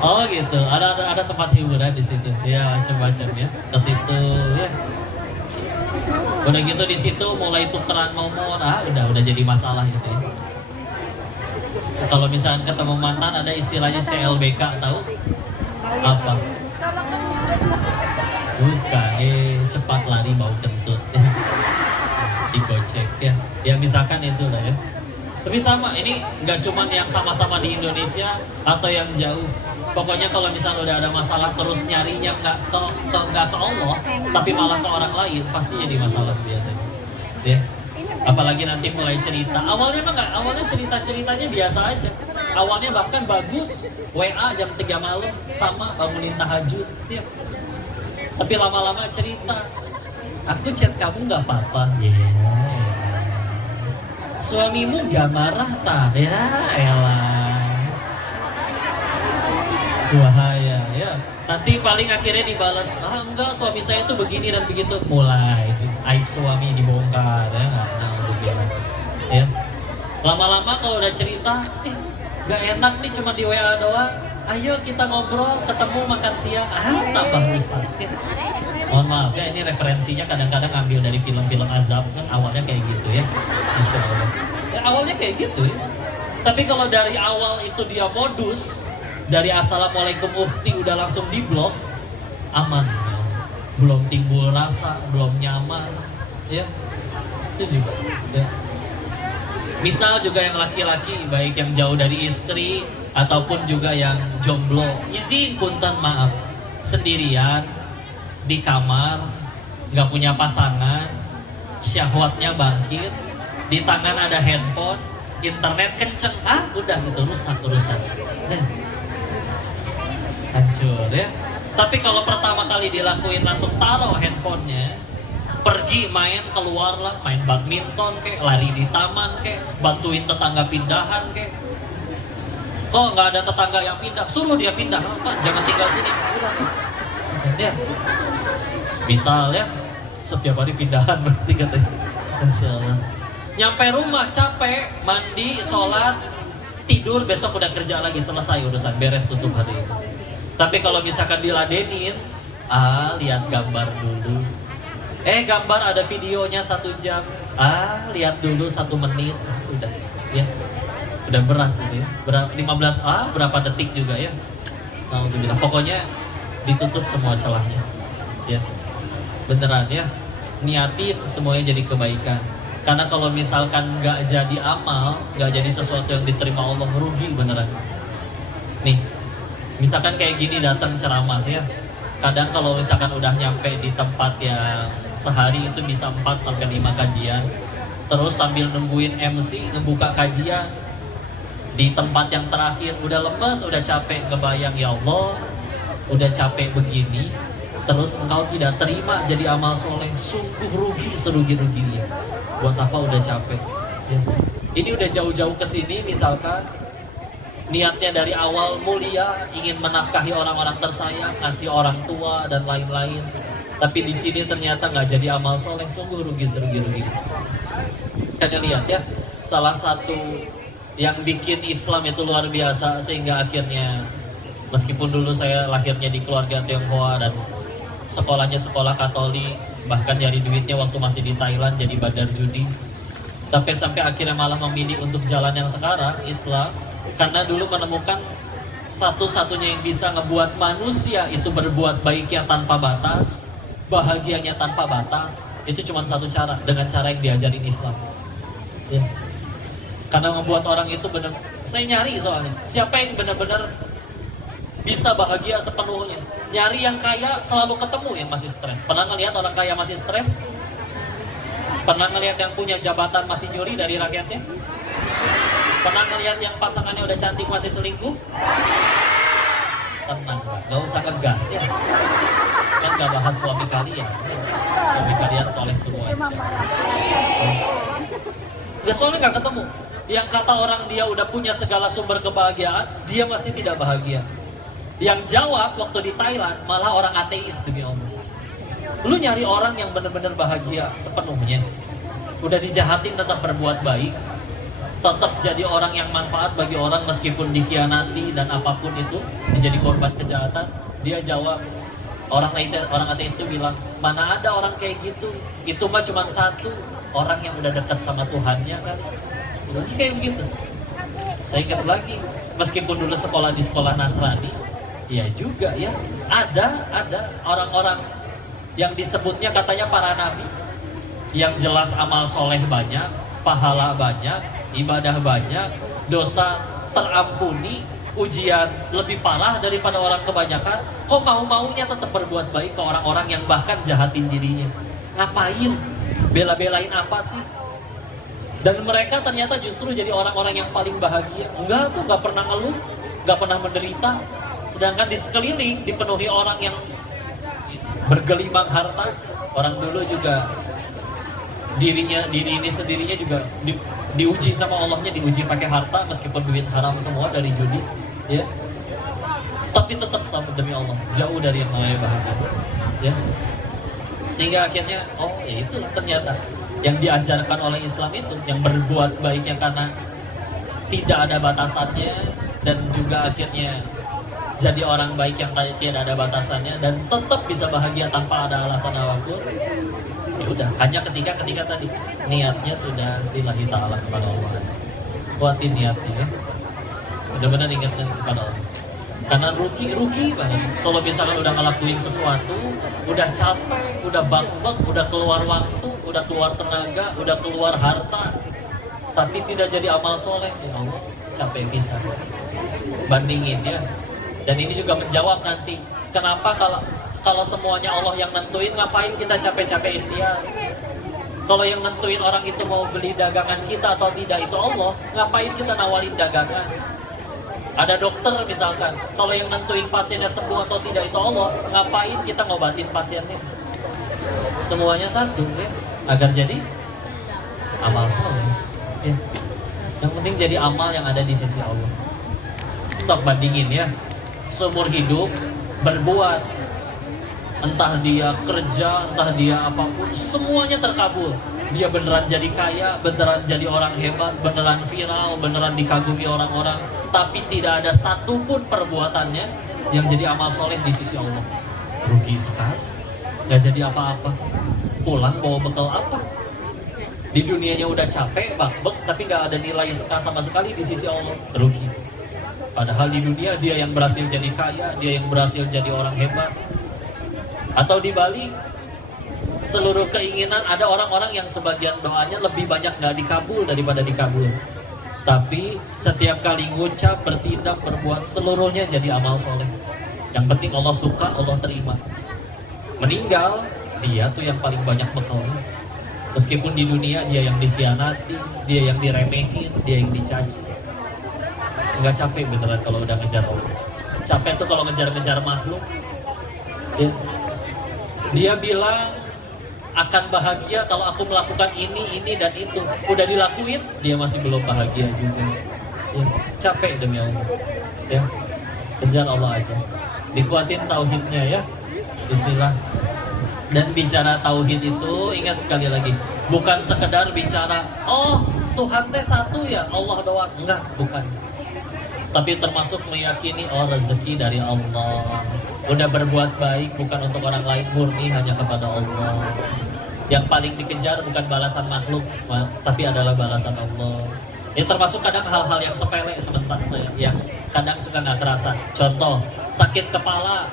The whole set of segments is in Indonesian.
Oh gitu, ada tempat hiburan di situ. Ya macam-macam ya. Ke situ ya. Udah gitu di situ mulai tukeran nomor, udah jadi masalah gitu ya. Kalau misalnya ketemu mantan ada istilahnya CLBK, tahu? Apa? Bukan, cepat lari bau kentut. Digocek ya. Ya misalkan itu lah ya. Tapi sama, ini nggak cuman yang sama-sama di Indonesia atau yang jauh. Pokoknya kalau misalnya udah ada masalah terus nyarinya nggak ke Allah, tapi malah ke orang lain, pasti jadi masalah biasanya. Ya. Apalagi nanti mulai cerita. Awalnya mah nggak, awalnya cerita-ceritanya biasa aja. Awalnya bahkan bagus, WA jam 3 malam, sama bangunin tahajud. Ya. Tapi lama-lama cerita, aku chat kamu nggak apa-apa. Suamimu gak marah tak? Ya elah. Bahaya ya. Nanti paling akhirnya dibalas, enggak, suami saya tuh begini dan begitu. Mulai aib suami dibongkar ya. Nah, ya. Lama-lama kalau udah cerita, gak enak nih cuma di WA doang. Ayo kita ngobrol, ketemu makan siang. Tambah rusak. Mohon maaf ya, ini referensinya kadang-kadang ambil dari film-film azab, kan awalnya kayak gitu ya. Masya Allah. Ya, awalnya kayak gitu ya. Tapi kalau dari awal itu dia modus, dari assalamualaikum ukhti udah langsung diblok, aman ya. Belum timbul rasa, belum nyaman ya. Itu juga ya. Misal juga yang laki-laki, baik yang jauh dari istri ataupun juga yang jomblo, izin punten maaf, sendirian di kamar, nggak punya pasangan, syahwatnya bangkit, di tangan ada handphone, internet kenceng, udah gitu rusak urusan. Hancur ya. Tapi kalau pertama kali dilakuin langsung taruh handphonenya, pergi main, keluar lah, main badminton kek, lari di taman kek, bantuin tetangga pindahan kek. Kok nggak ada tetangga yang pindah, suruh dia pindah, Pak, jangan tinggal sini. Udah, ya. Misal ya, setiap hari pindahan berarti katanya. Masya Allah. Nyampe rumah capek, mandi, sholat, tidur, besok udah kerja lagi, selesai urusan, beres tutup hari itu. Tapi kalau misalkan diladenin, lihat gambar dulu. Gambar ada videonya 1 jam. Lihat dulu 1 menit. Udah, ya. Udah beras ini. 15 berapa detik juga ya. Alhamdulillah. Pokoknya ditutup semua celahnya. Ya. Beneran ya. Niatin semuanya jadi kebaikan. Karena kalau misalkan nggak jadi amal, nggak jadi sesuatu yang diterima Allah, rugi beneran. Nih, misalkan kayak gini datang ceramah ya. Kadang kalau misalkan udah nyampe di tempat yang sehari itu bisa 4-5 kajian. Terus sambil nungguin MC ngebuka kajian, di tempat yang terakhir udah lemes, udah capek, ngebayang ya Allah, udah capek begini, terus engkau tidak terima jadi amal soleh, sungguh rugi serugi-ruginya. Buat apa udah capek ya. Ini udah jauh-jauh ke sini misalkan niatnya dari awal mulia, ingin menafkahi orang-orang tersayang, ngasih orang tua dan lain-lain, tapi di sini ternyata nggak jadi amal soleh, sungguh rugi serugi-rugi. Kalian lihat ya, salah satu yang bikin Islam itu luar biasa sehingga akhirnya meskipun dulu saya lahirnya di keluarga Tionghoa dan sekolahnya sekolah Katolik, bahkan nyari duitnya waktu masih di Thailand jadi bandar judi, tapi sampai akhirnya malah memilih untuk jalan yang sekarang Islam karena dulu menemukan satu-satunya yang bisa ngebuat manusia itu berbuat baiknya tanpa batas, bahagianya tanpa batas, itu cuma satu cara, dengan cara yang diajarin Islam ya. Karena membuat orang itu benar, saya nyari soalnya, siapa yang benar-benar bisa bahagia sepenuhnya. Nyari yang kaya selalu ketemu yang masih stres. Pernah ngelihat orang kaya masih stres? Pernah ngelihat yang punya jabatan masih nyuri dari rakyatnya? Pernah ngelihat yang pasangannya udah cantik masih selingkuh? Tenang, gak usah ngegas ya. Kan gak bahas suami kalian. Suami kalian soleh semua. Gak soleh gak ketemu. Yang kata orang dia udah punya segala sumber kebahagiaan, dia masih tidak bahagia. Yang jawab waktu di Thailand malah orang ateis demi Allah. Lu nyari orang yang benar-benar bahagia sepenuhnya. Udah dijahatin tetap berbuat baik. tetap jadi orang yang manfaat bagi orang meskipun dikhianati dan apapun itu, dia jadi korban kejahatan. Dia jawab, orang ateis itu bilang, mana ada orang kayak gitu, itu mah cuma satu, orang yang udah dekat sama Tuhannya kan. Udah kayak begitu. Saya ingat lagi, meskipun dulu sekolah di sekolah Nasrani, ya juga ya, ada orang-orang yang disebutnya katanya para nabi, yang jelas amal soleh banyak, pahala banyak, ibadah banyak, dosa terampuni, ujian lebih parah daripada orang kebanyakan, kok mau-maunya tetap berbuat baik ke orang-orang yang bahkan jahatin dirinya. Ngapain? Bela-belain apa sih? Dan mereka ternyata justru jadi orang-orang yang paling bahagia. Enggak tuh, enggak pernah ngeluh, enggak pernah menderita. Sedangkan di sekeliling dipenuhi orang yang bergelimang harta. Orang dulu juga diri ini sendirinya juga diuji sama Allahnya, diuji pakai harta meskipun duit haram semua dari judi, ya. Tapi tetap sama demi Allah, jauh dari yang namanya bahagia, ya. Sehingga akhirnya, oh ya itulah ternyata yang diajarkan oleh Islam itu, yang berbuat baiknya karena tidak ada batasannya, dan juga akhirnya jadi orang baik yang tidak ada batasannya dan tetap bisa bahagia tanpa ada alasan apapun. Ya udah, hanya ketika tadi niatnya sudah lillahi ta'ala kepada Allah aja. Kuatin niatnya ya. Benar-benar ingatkan kepada Allah. Karena rugi banget. Kalau misalkan udah ngelakuin sesuatu, udah capek, udah bak-bak, udah keluar waktu, udah keluar tenaga, udah keluar harta, tapi tidak jadi amal soleh, ya Allah, capek bisa. Bandingin ya. Dan ini juga menjawab nanti, kenapa kalau semuanya Allah yang nentuin, ngapain kita capek-capek ikhtiar? Kalau yang nentuin orang itu mau beli dagangan kita atau tidak itu Allah, ngapain kita nawarin dagangan? Ada dokter misalkan, kalau yang nentuin pasiennya sembuh atau tidak itu Allah, ngapain kita ngobatin pasiennya? Semuanya satu ya, agar jadi amal soleh. Ya. Yang penting jadi amal yang ada di sisi Allah. Sok bandingin ya, seumur hidup berbuat, entah dia kerja, entah dia apapun, semuanya terkabul. Dia beneran jadi kaya, beneran jadi orang hebat, beneran viral, beneran dikagumi orang-orang, tapi tidak ada satupun perbuatannya yang jadi amal soleh di sisi Allah. Rugi sekali, gak jadi apa-apa. Pulang bawa bekal apa? Di dunianya udah capek, bak-bek, tapi gak ada nilai sama sekali di sisi Allah. Rugi. Padahal di dunia dia yang berhasil jadi kaya, dia yang berhasil jadi orang hebat. Atau dibalik, seluruh keinginan, ada orang-orang yang sebagian doanya lebih banyak gak dikabul daripada dikabul. Tapi setiap kali ngucap, bertindak, berbuat, seluruhnya jadi amal soleh. Yang penting Allah suka, Allah terima. Meninggal, dia tuh yang paling banyak bekalnya. Meskipun di dunia dia yang dikhianati, dia yang diremehin, dia yang dicaci. Nggak capek beneran kalau udah ngejar Allah. Capek tuh kalau ngejar-ngejar makhluk. Ya. Dia bilang akan bahagia kalau aku melakukan ini dan itu. Udah dilakuin, dia masih belum bahagia juga. Ya. Capek demi Allah. Ya. Kejar Allah aja. Dikuatin tauhidnya ya. Bismillah. Dan bicara tauhid itu, ingat sekali lagi, bukan sekedar bicara, oh Tuhan teh satu ya, Allah doang. Enggak, bukan. Tapi termasuk meyakini, oh rezeki dari Allah. Udah berbuat baik bukan untuk orang lain, murni hanya kepada Allah. Yang paling dikejar bukan balasan makhluk, tapi adalah balasan Allah. Ini termasuk kadang hal-hal yang sepele sebentar saya, yang kadang suka nggak kerasa. Contoh, sakit kepala,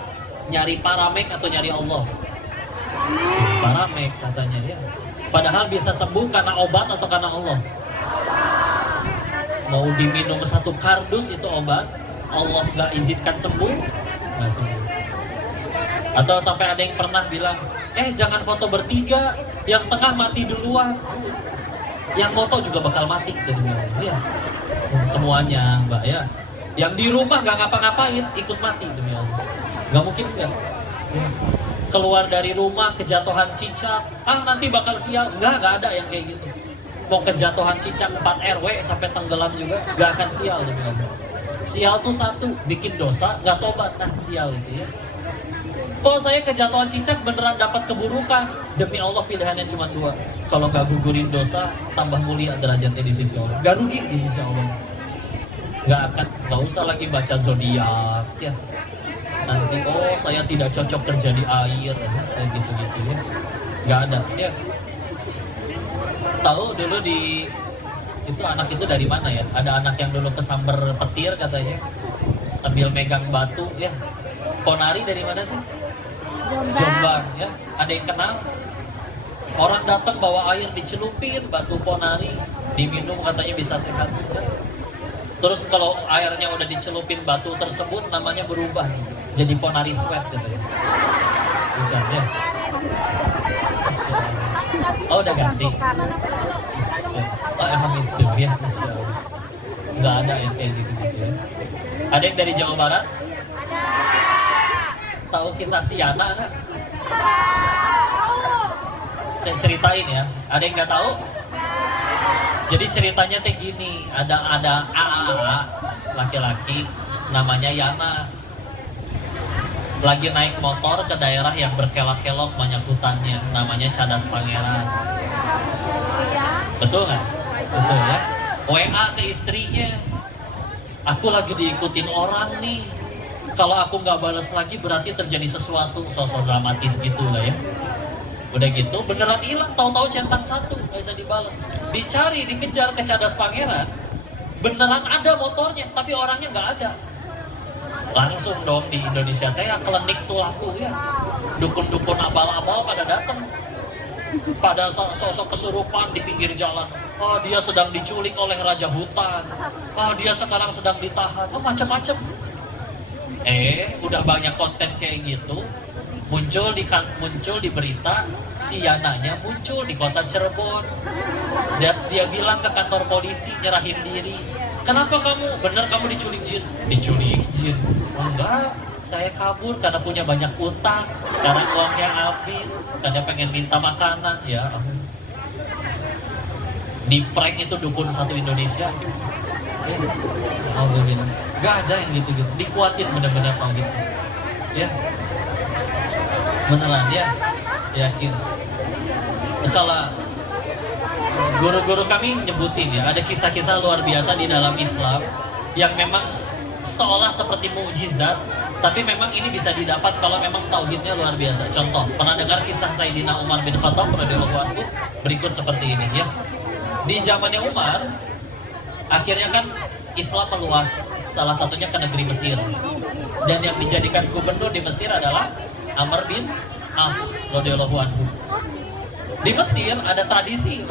nyari paramek atau nyari Allah? Paramek katanya ya. Padahal bisa sembuh karena obat atau karena Allah? Mau diminum satu kardus itu obat, Allah nggak izinkan sembuh, nggak sembuh. Atau sampai ada yang pernah bilang, jangan foto bertiga, yang tengah mati duluan, yang foto juga bakal mati. Ya, semuanya mbak ya. Yang di rumah nggak ngapa-ngapain, ikut mati demi Allah. Nggak mungkin nggak. Ya. Keluar dari rumah kejatuhan cicak, nanti bakal sial. Nggak ada yang kayak gitu. Mau kejatuhan cicak 4 RW sampai tenggelam juga nggak akan sial demi Allah. Sial tuh satu, bikin dosa nggak tobat, nah sial itu ya. Kok saya kejatuhan cicak beneran dapat keburukan? Demi Allah pilihannya cuma dua. Kalau gak gugurin dosa, tambah mulia derajatnya di sisi Allah. Gak rugi di sisi Allah. Gak usah lagi baca zodiak ya. Nanti saya tidak cocok kerja di air kayak gitu-gitu ya. Gak ada ya. Tahu dulu itu anak itu dari mana ya? Ada anak yang dulu kesamber petir katanya sambil megang batu ya. Ponari dari mana sih? Jombang ya. Ada yang kenal? Orang datang bawa air dicelupin batu Ponari, diminum katanya bisa sehat. Terus kalau airnya udah dicelupin batu tersebut namanya berubah jadi Ponari Sweat gitu ya. Bukan ya? Oh udah ganti. Oh emang itu ya. Nggak ada yang kayak gitu ya. Ada yang dari Jawa Barat? Tahu kisah Siana nggak? Saya ceritain ya. Ada yang nggak tahu? Jadi ceritanya teh gini, ada AAA laki-laki namanya Yana, lagi naik motor ke daerah yang berkelok-kelok banyak hutannya, namanya Cadas Pangeran. Betul nggak? Betul ya. WA ke istrinya, aku lagi diikutin orang nih. Kalau aku nggak balas lagi berarti terjadi sesuatu, sosok dramatis gitu lah ya. Udah gitu beneran hilang, tahu-tahu centang satu nggak bisa dibalas. Dicari, dikejar ke Cadas Pangeran, beneran ada motornya tapi orangnya nggak ada. Langsung dong di Indonesia teh klinik tuh laku ya. Dukun-dukun abal-abal pada datang, pada sosok kesurupan di pinggir jalan. Oh dia sedang diculik oleh raja hutan. Oh dia sekarang sedang ditahan. Oh macam-macam. Udah banyak konten kayak gitu. Muncul di berita, si Yananya muncul di kota Cirebon. Dia bilang ke kantor polisi nyerahin diri. Kenapa kamu? Bener kamu diculik jin? Diculik jin? Enggak, saya kabur karena punya banyak utang. Sekarang uangnya habis, karena pengen minta makanan. Ya, di prank itu dukun satu Indonesia. Alhamdulillah. Gak ada yang gitu-gitu. Dikuatin bener-bener tau gitu. Ya. Beneran ya, yakin. Kalau guru-guru kami nyebutin ya, ada kisah-kisah luar biasa di dalam Islam yang memang seolah seperti mukjizat, tapi memang ini bisa didapat kalau memang tauhidnya luar biasa. Contoh, pernah dengar kisah Sayyidina Umar bin Khattab radhiyallahu anhu? Berikut seperti ini ya. Di zamannya Umar, akhirnya kan Islam meluas, salah satunya ke negeri Mesir. Dan yang dijadikan gubernur di Mesir adalah Amr bin As radhiyallahu anhu. Di Mesir ada tradisi.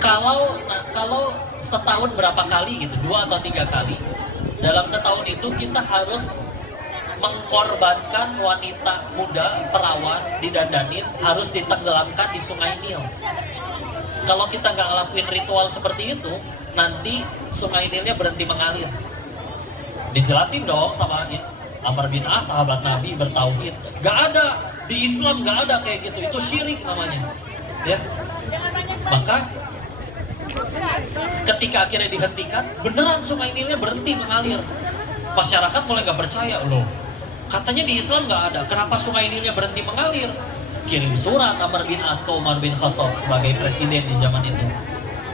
Kalau setahun berapa kali gitu, 2 atau 3 kali. Dalam setahun itu kita harus mengkorbankan wanita muda, perawan, didandanin, harus ditenggelamkan di Sungai Nil. Kalau kita nggak ngelakuin ritual seperti itu, nanti Sungai Nilnya berhenti mengalir. Dijelasin dong sama Amr bin As, sahabat Nabi bertauhid. Gak ada di Islam, gak ada kayak gitu. Itu syirik namanya. Ya. Maka ketika akhirnya dihentikan, beneran Sungai Nilnya berhenti mengalir. Masyarakat mulai gak percaya loh. Katanya di Islam gak ada. Kenapa Sungai Nilnya berhenti mengalir? Kirim surat Amr bin As ke Umar bin Khattab sebagai presiden di zaman itu,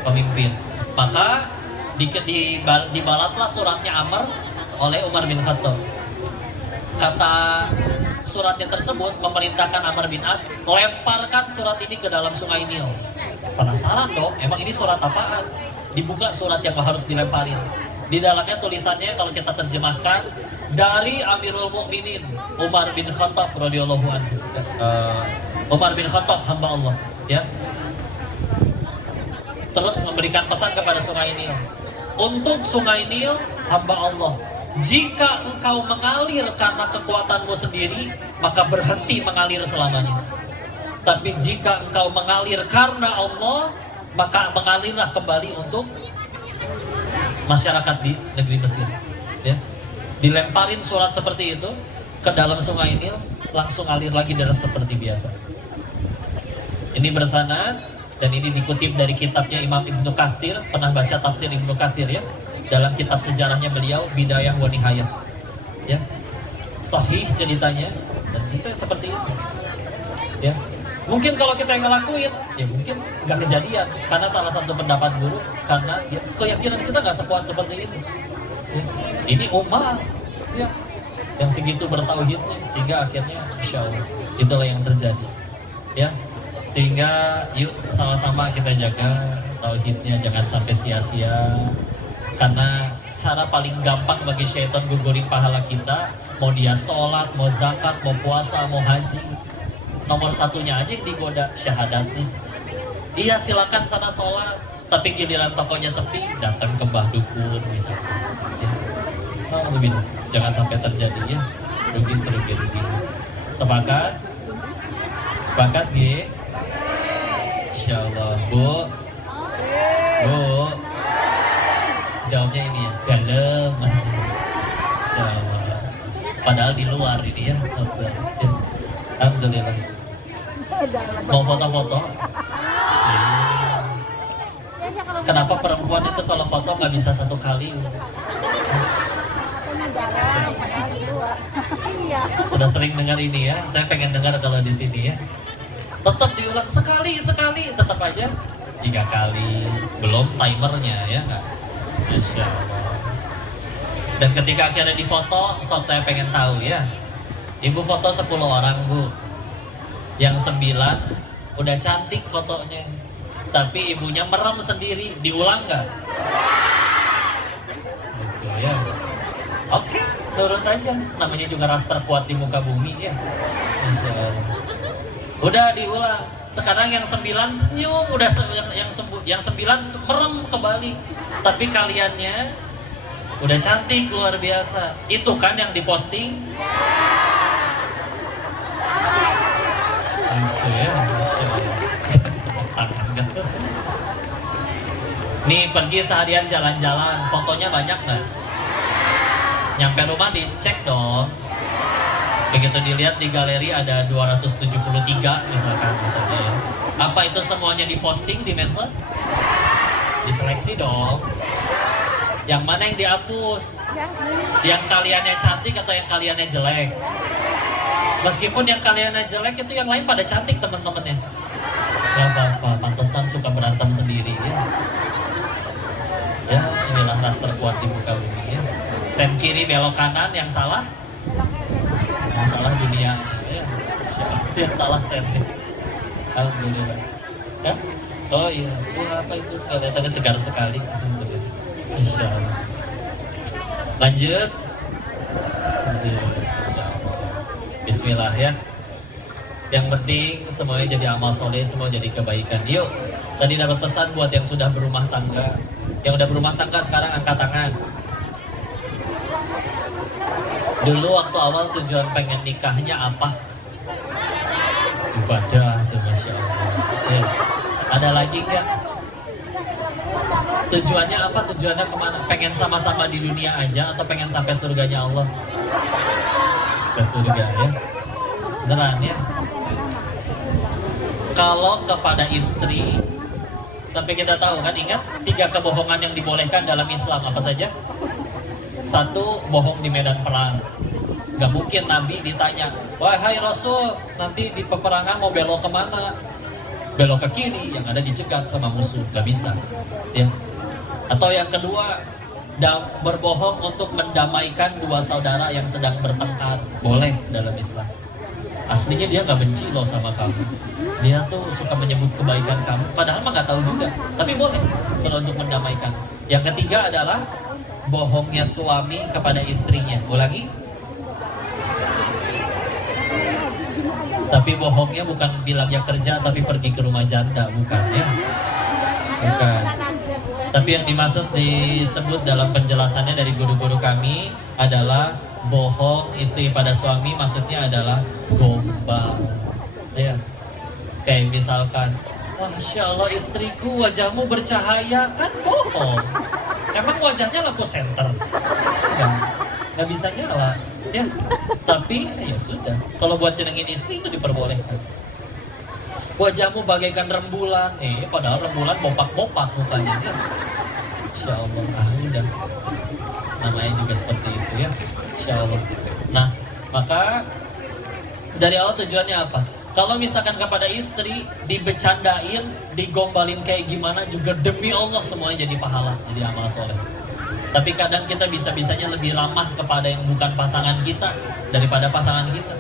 pemimpin. Maka dibalaslah suratnya Amr oleh Umar bin Khattab. Kata suratnya tersebut memerintahkan Amr bin As, lemparkan surat ini ke dalam Sungai Nil. Penasaran dong, emang ini surat apaan? Dibuka surat yang harus dilemparin. Di dalamnya tulisannya kalau kita terjemahkan, dari Amirul Mukminin Umar bin Khattab radhiyallahu anhu. Umar bin Khattab hamba Allah, ya. Terus memberikan pesan kepada Sungai Nil. Untuk Sungai Nil hamba Allah, jika engkau mengalir karena kekuatanmu sendiri, maka berhenti mengalir selamanya. Tapi jika engkau mengalir karena Allah, maka mengalirlah kembali untuk masyarakat di negeri Mesir. Ya. Dilemparin surat seperti itu ke dalam Sungai Nil, langsung alir lagi deras seperti biasa. Ini bersanad dan ini dikutip dari kitabnya Imam Ibnu Katsir. Pernah baca tafsir Ibnu Katsir ya? Dalam kitab sejarahnya beliau Bidayah wa Nihayah. Ya. sahih ceritanya, dan kita seperti itu. Ya, mungkin kalau kita yang ngelakuin, ya mungkin nggak kejadian karena salah satu pendapat guru, karena ya, keyakinan kita nggak sekuat seperti itu. Ya, ini umat, ya, yang segitu bertauhidnya, sehingga akhirnya, insya Allah, itulah yang terjadi. Ya, sehingga yuk sama-sama kita jaga tauhidnya, jangan sampai sia-sia. Karena cara paling gampang bagi syaitan gugurin pahala kita, mau dia sholat, mau zakat, mau puasa, mau haji, nomor satunya aja yang digoda, syahadatnya. Iya silakan sana sholat, tapi giliran tokonya sepi, datang ke mbah dukun misalkan. Ya. Nah, begini, jangan sampai terjadi ya, rugi. Sepakat? Sepakat ya? Insya Allah, Bu. Jawabnya ini ya, dalam. Insya Allah. Padahal di luar ini ya. Alhamdulillah. Mau foto-foto? Ya. Kenapa perempuan itu kalau foto nggak bisa satu kali? Sudah sering dengar ini ya. Saya pengen dengar kalau di sini ya. Tetap diulang sekali, tetap aja 3 kali. Belum timernya ya nggak? Masya Allah. Dan ketika akhirnya difoto, saya pengen tahu ya. Ibu foto 10 orang Bu. Yang 9 udah cantik fotonya, tapi ibunya merem sendiri, diulang nggak? Gitu ya. Oke, turun aja. Namanya juga ras terkuat di muka bumi ya. Masya Allah. Udah diulang. Sekarang yang 9 senyum, udah yang 9 merem kembali. Tapi kaliannya udah cantik luar biasa. Itu kan yang diposting? Gitu ya. Nih pergi seharian jalan-jalan, fotonya banyak nggak? Nyampe rumah dicek dong. Begitu dilihat di galeri ada 273 misalkan fotonya ya. Apa itu semuanya diposting di medsos? Diseleksi dong. Yang mana yang dihapus? Yang kaliannya cantik atau yang kaliannya jelek? Meskipun yang kaliannya jelek itu yang lain pada cantik teman-temannya. Gak apa-apa, pantesan suka berantem sendiri ya. Ya, inilah ras terkuat di muka bumi ya. Sen kiri belok kanan, yang salah? Yang salah dunia ya. Yang salah sen. Alhamdulillah. Ya? Oh iya, apa itu? Kelihatannya segar sekali. Insya Allah. Lanjut. Insya Allah. Bismillah ya. Yang penting semuanya jadi amal soleh, semua jadi kebaikan. Yuk, tadi dapat pesan buat yang sudah berumah tangga. Yang udah berumah tangga sekarang angkat tangan. Dulu waktu awal tujuan pengen nikahnya apa? Ibadah tuh, Masya Allah. Ya. Ada lagi nggak? Tujuannya apa? Tujuannya kemana? Pengen sama-sama di dunia aja atau pengen sampai surganya Allah? Ke surga ya. Beneran ya. Kalau kepada istri, sampai kita tahu kan, ingat 3 kebohongan yang dibolehkan dalam Islam apa saja? 1, bohong di medan perang. Gak mungkin Nabi ditanya, wahai Rasul, nanti di peperangan mau belok kemana? Belok ke kiri, yang ada dicegat sama musuh. Gak bisa ya. Atau yang kedua, berbohong untuk mendamaikan 2 saudara yang sedang bertengkar. Boleh dalam Islam. Aslinya dia nggak benci loh sama kamu. Dia tuh suka menyebut kebaikan kamu. Padahal mah nggak tahu juga. Tapi boleh kalau untuk mendamaikan. Yang ketiga adalah bohongnya suami kepada istrinya. Ulangi. Tapi bohongnya bukan bilangnya kerja, tapi pergi ke rumah janda, bukan ya? Bukan. Tapi yang dimaksud disebut dalam penjelasannya dari guru-guru kami adalah bohong istri pada suami, maksudnya adalah gombal. Ya. Kayak misalkan, Masya Allah istriku wajahmu bercahaya, kan bohong. Emang wajahnya lampu senter? Nggak bisa nyala. Ya. Tapi ya sudah. Kalau buat nyenengin istri itu diperbolehkan. Wajahmu bagaikan rembulan, padahal rembulan bopak-bopak mukanya. Ya. Insya Allah, udah. Namanya juga seperti itu ya. Insya Allah. Nah, Maka dari awal tujuannya apa? Kalau misalkan kepada istri dibecandain, digombalin kayak gimana juga demi Allah semuanya jadi pahala, jadi amal soleh. Tapi kadang kita bisa-bisanya lebih ramah kepada yang bukan pasangan kita daripada pasangan kita.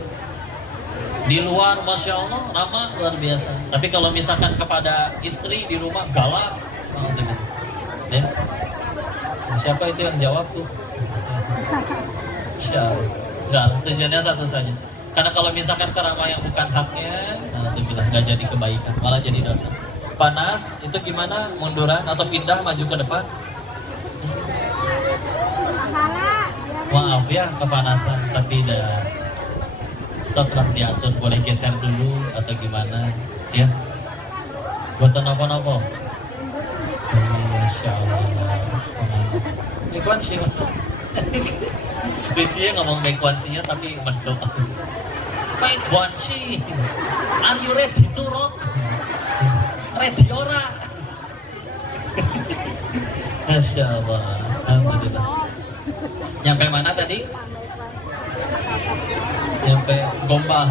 Di luar Masya Allah ramah luar biasa. Tapi kalau misalkan kepada istri di rumah galak, ya. Siapa itu yang jawab tuh? Enggak, tujuannya satu saja. Karena kalau misalkan keramah yang bukan haknya, nah itu bilang nggak jadi kebaikan, malah jadi dosa. Panas, itu gimana? Munduran atau pindah maju ke depan? Maaf ya kepanasan, tapi setelah diatur boleh geser dulu atau gimana? Ya, buat nopo-nopo. Masya Allah, Baekwanshi. Lucu ya ngomong Baekwanshi-nya tapi mendok. Baekwanshi, are you ready to rock? Ready ora? Masya Allah, alhamdulillah. Nyampe mana tadi? Nyampe gombal,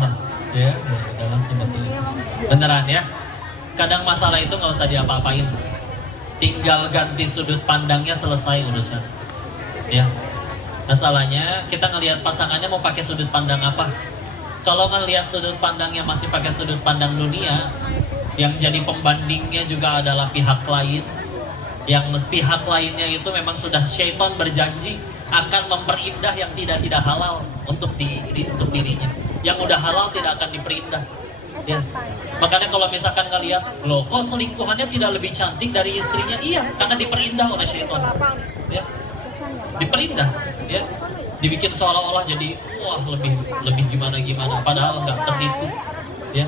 ya, udah langsung betul. Beneran ya? Kadang masalah itu nggak usah diapa-apain, tinggal ganti sudut pandangnya selesai urusan. Ya, masalahnya kita ngelihat pasangannya mau pakai sudut pandang apa? Kalau ngelihat sudut pandangnya masih pakai sudut pandang dunia, yang jadi pembandingnya juga adalah pihak lain, yang pihak lainnya itu memang sudah syaitan berjanji akan memperindah yang tidak halal untuk dirinya. Yang udah halal tidak akan diperindah. Ya. Makanya kalau misalkan ngelihat, loh kok selingkuhannya tidak lebih cantik dari istrinya? Iya, karena diperindah oleh syaitan. Ya. Diperindah, ya. Dibikin seolah-olah jadi wah lebih gimana padahal nggak tertipu, ya.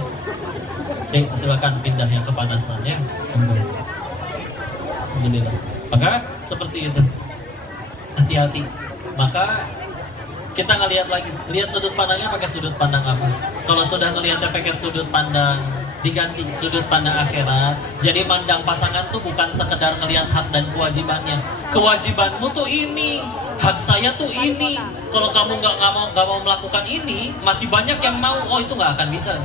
Silakan pindah yang kepanasan ya. Alhamdulillah. Maka seperti itu, hati-hati. Maka kita ngelihat lagi, lihat sudut pandangnya pakai sudut pandang apa. Kalau sudah ngelihatnya pakai sudut pandang, diganti sudut pandang akhirat. Jadi mandang pasangan tuh bukan sekedar ngelihat hak dan kewajibannya. Kewajibanmu tuh ini, hak saya tuh ini. Kalau kamu nggak mau melakukan ini, masih banyak yang mau. Oh itu nggak akan bisa.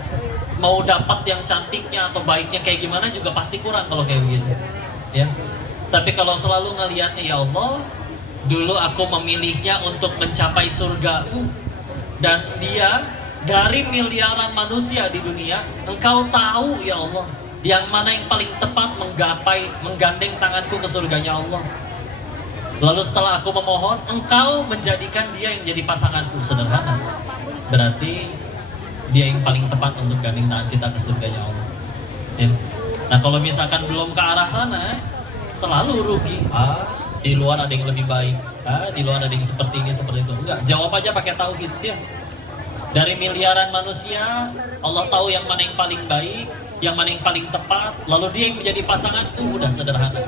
Mau dapat yang cantiknya atau baiknya kayak gimana juga pasti kurang kalau kayak begitu. Ya. Tapi kalau selalu ngelihatnya, ya Allah, dulu aku memilihnya untuk mencapai surgamu, dan dia dari miliaran manusia di dunia, engkau tahu ya Allah yang mana yang paling tepat menggandeng tanganku ke surganya Allah. Lalu setelah aku memohon, engkau menjadikan dia yang jadi pasanganku. Sederhana, berarti dia yang paling tepat untuk gandeng tangan kita ke surganya Allah, ya. Nah kalau misalkan belum ke arah sana, selalu rugi. Di luar ada yang lebih baik, di luar ada yang seperti ini, seperti itu. Enggak, jawab aja pakai tauhid ya. Dari miliaran manusia, Allah tahu yang mana yang paling baik, yang mana yang paling tepat, lalu dia yang menjadi pasangan itu udah sederhana.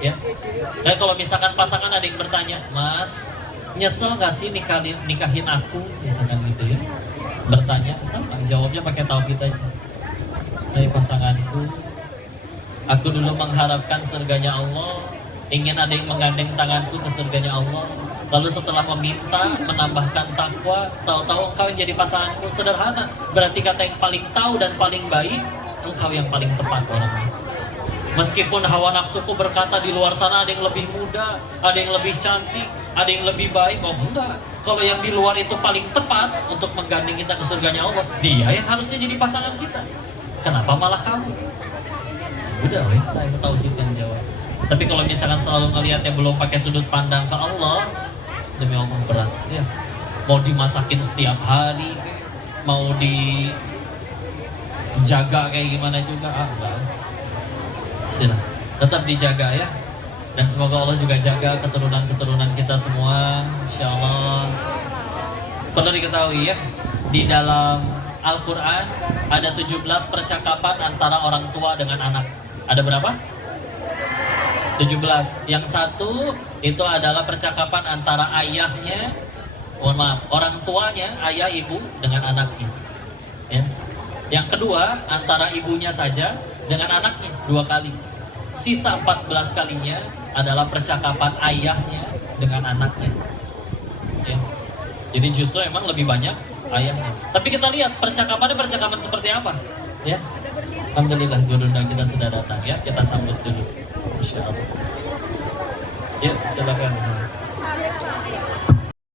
Ya. Dan kalau misalkan pasangan ada yang bertanya, Mas, nyesel nggak sih nikahin aku, misalkan gitu ya. Bertanya, sama, jawabnya pakai tauhid aja. Dari pasanganku, aku dulu mengharapkan surganya Allah, ingin ada yang menggandeng tanganku ke surganya Allah. Lalu setelah meminta, menambahkan takwa, tahu-tahu engkau yang jadi pasanganku. Sederhana, berarti kata yang paling tahu dan paling baik, engkau yang paling tepat orangnya. Meskipun hawa nafsuku berkata di luar sana ada yang lebih muda, ada yang lebih cantik, ada yang lebih baik, oh enggak. Kalau yang di luar itu paling tepat untuk menggandeng kita ke surganya Allah, dia yang harusnya jadi pasangan kita. Kenapa malah kamu? Udah weh, itu tauhid yang jawab. Tapi kalau misalkan selalu ngelihatnya belum pakai sudut pandang ke Allah, demi Allah berat ya. Mau dimasakin setiap hari, mau dijaga kayak gimana juga, enggak. Sila, tetap dijaga ya. Dan semoga Allah juga jaga keturunan-keturunan kita semua, insyaallah. Perlu diketahui ya, di dalam Al-Quran ada 17 percakapan antara orang tua dengan anak. Ada berapa? 17. Yang satu itu adalah percakapan antara ayahnya, orang tuanya, ayah ibu dengan anaknya. Ya. Yang kedua antara ibunya saja dengan anaknya 2 kali. Sisa 14 kalinya adalah percakapan ayahnya dengan anaknya. Ya. Jadi justru emang lebih banyak ayahnya. Tapi kita lihat percakapan seperti apa, ya. Alhamdulillah gurunda kita sudah datang ya, kita sambut dulu. Insya Allah. Yuk silakan.